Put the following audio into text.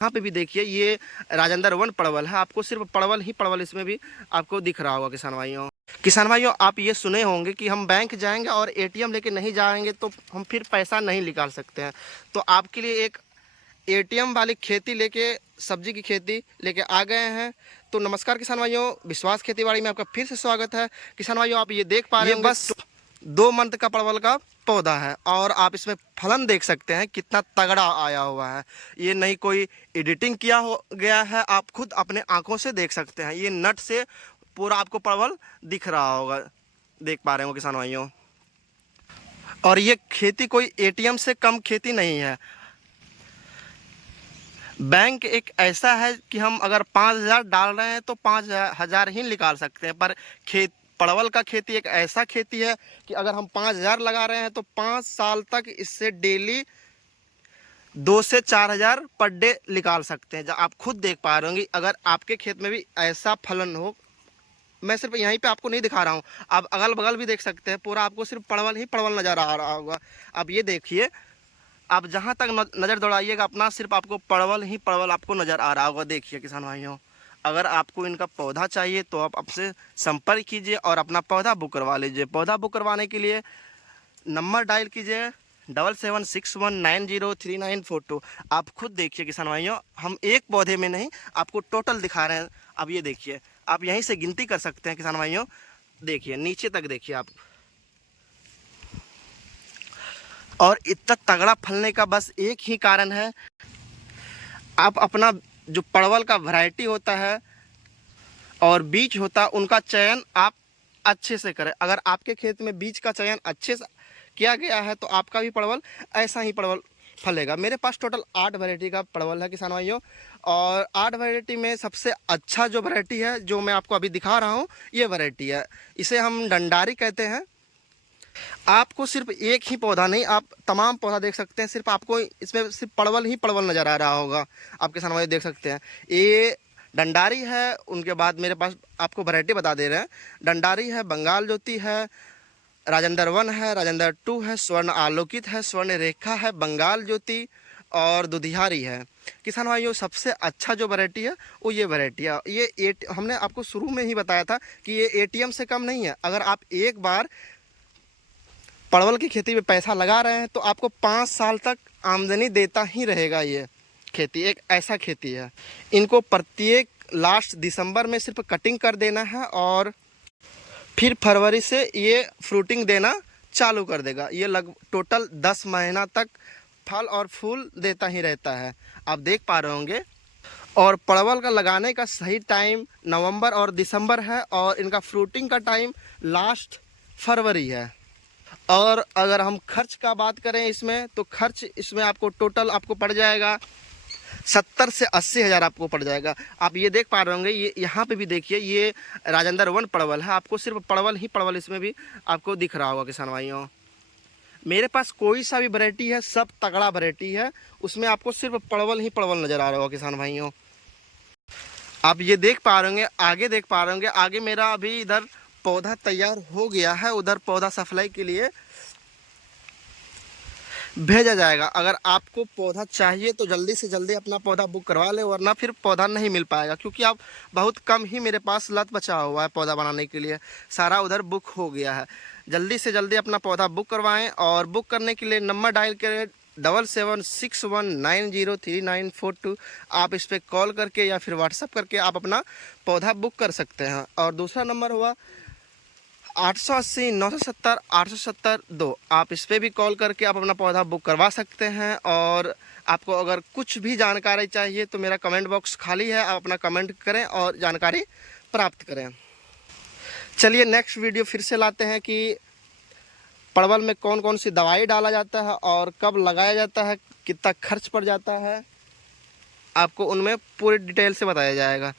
यहाँ पे भी देखिए ये राजेंद्र वन परवल है, आपको सिर्फ परवल ही परवल इसमें भी आपको दिख रहा होगा। किसान भाइयों आप ये सुने होंगे कि हम बैंक जाएंगे और एटीएम लेके नहीं जाएंगे तो हम फिर पैसा नहीं निकाल सकते हैं। तो आपके लिए एक एटीएम वाली खेती लेके, सब्जी की खेती लेके आ गए हैं। तो नमस्कार किसान भाइयों, विश्वास खेतीबाड़ी में आपका फिर से स्वागत है। किसान भाइयों आप ये देख पा रहे हैं, बस 2 मंथ का परवल का पौधा है और आप इसमें फलन देख सकते हैं कितना तगड़ा आया हुआ है। ये नहीं कोई एडिटिंग किया हो गया है, आप खुद अपने आंखों से देख सकते हैं। ये नट से पूरा आपको परवल दिख रहा होगा, देख पा रहे हो किसान भाइयों। और ये खेती कोई एटीएम से कम खेती नहीं है। बैंक एक ऐसा है कि हम अगर 5,000 डाल रहे हैं तो 5,000 ही निकाल सकते हैं, पर परवल का खेती एक ऐसा खेती है कि अगर हम 5,000 लगा रहे हैं तो 5 साल तक इससे डेली 2 से 4,000 पर डे निकाल सकते हैं। जब आप खुद देख पा रहे होंगे, अगर आपके खेत में भी ऐसा फलन हो, मैं सिर्फ यहीं पे आपको नहीं दिखा रहा हूँ, आप अगल बगल भी देख सकते हैं, पूरा आपको सिर्फ परवल ही परवल नज़र आ रहा होगा। अब ये देखिए, आप जहाँ तक नज़र दौड़ाइएगा अपना, सिर्फ आपको परवल ही परवल आपको नज़र आ रहा होगा। देखिए किसान भाइयों, अगर आपको इनका पौधा चाहिए तो आप आपसे संपर्क कीजिए और अपना पौधा बुक करवा लीजिए। पौधा बुक करवाने के लिए नंबर डायल कीजिए 7761903942। आप खुद देखिए किसान भाइयों, हम एक पौधे में नहीं आपको टोटल दिखा रहे हैं। अब ये देखिए, आप यहीं से गिनती कर सकते हैं किसान भाइयों। देखिए नीचे तक देखिए आप, और इतना तगड़ा फलने का बस एक ही कारण है, आप अपना जो परवल का वैरायटी होता है और बीज होता है उनका चयन आप अच्छे से करें। अगर आपके खेत में बीज का चयन अच्छे से किया गया है तो आपका भी परवल ऐसा ही परवल फलेगा। मेरे पास टोटल 8 वैरायटी का परवल है किसान भाइयों, और 8 वैरायटी में सबसे अच्छा जो वैरायटी है जो मैं आपको अभी दिखा रहा हूँ, ये वैरायटी है। इसे हम डंडारी कहते हैं। आपको सिर्फ एक ही पौधा नहीं, आप तमाम पौधा देख सकते हैं, सिर्फ आपको इसमें सिर्फ परवल ही परवल नज़र आ रहा होगा। आप किसान भाई देख सकते हैं, ये डंडारी है। उनके बाद मेरे पास आपको वैरायटी बता दे रहे हैं, डंडारी है, बंगाल ज्योति है, राजेंद्र वन है, राजेंद्र 2 है, स्वर्ण आलोकित है, स्वर्ण रेखा है, बंगाल ज्योति और दुधियारी है। किसान भाइयों सबसे अच्छा जो वैरायटी है वो ये वैरायटी है। ये हमने आपको शुरू में ही बताया था कि ये एटीएम से कम नहीं है। अगर आप एक बार परवल की खेती में पैसा लगा रहे हैं तो आपको 5 साल तक आमदनी देता ही रहेगा। ये खेती एक ऐसा खेती है, इनको प्रत्येक लास्ट दिसंबर में सिर्फ कटिंग कर देना है और फिर फरवरी से ये फ्रूटिंग देना चालू कर देगा। ये टोटल 10 महीना तक फल और फूल देता ही रहता है, आप देख पा रहे होंगे। और परवल का लगाने का सही टाइम नवंबर और दिसंबर है और इनका फ्रूटिंग का टाइम लास्ट फरवरी है। और अगर हम खर्च का बात करें इसमें, तो खर्च इसमें आपको टोटल आपको पड़ जाएगा 70 से 80 हज़ार आपको पड़ जाएगा। आप ये देख पा रहे होंगे, ये यहाँ पे भी देखिए ये राजेंद्र वन परवल है, आपको सिर्फ परवल ही परवल इसमें भी आपको दिख रहा होगा किसान भाइयों। मेरे पास कोई सा भी वैरायटी है, सब तगड़ा वैरायटी है, उसमें आपको सिर्फ परवल ही परवल नज़र आ रहा होगा किसान भाइयों। आप ये देख पा रहे होंगे, आगे देख पा रहे होंगे, आगे मेरा अभी इधर पौधा तैयार हो गया है, उधर पौधा सप्लाई के लिए भेजा जाएगा। अगर आपको पौधा चाहिए तो जल्दी से जल्दी अपना पौधा बुक करवा ले, वरना फिर पौधा नहीं मिल पाएगा, क्योंकि आप बहुत कम ही मेरे पास लत बचा हुआ है पौधा बनाने के लिए, सारा उधर बुक हो गया है। जल्दी से जल्दी अपना पौधा बुक करवाएं, और बुक करने के लिए नंबर डायल करें 7761903942। आप इस पर कॉल करके या फिर व्हाट्सअप करके आप अपना पौधा बुक कर सकते हैं। और दूसरा नंबर हुआ 880-970-870-2। आप इस पर भी कॉल करके आप अपना पौधा बुक करवा सकते हैं। और आपको अगर कुछ भी जानकारी चाहिए तो मेरा कमेंट बॉक्स खाली है, आप अपना कमेंट करें और जानकारी प्राप्त करें। चलिए नेक्स्ट वीडियो फिर से लाते हैं कि परवल में कौन कौन सी दवाई डाला जाता है और कब लगाया जाता है, कितना खर्च पड़ जाता है, आपको उनमें पूरी डिटेल से बताया जाएगा।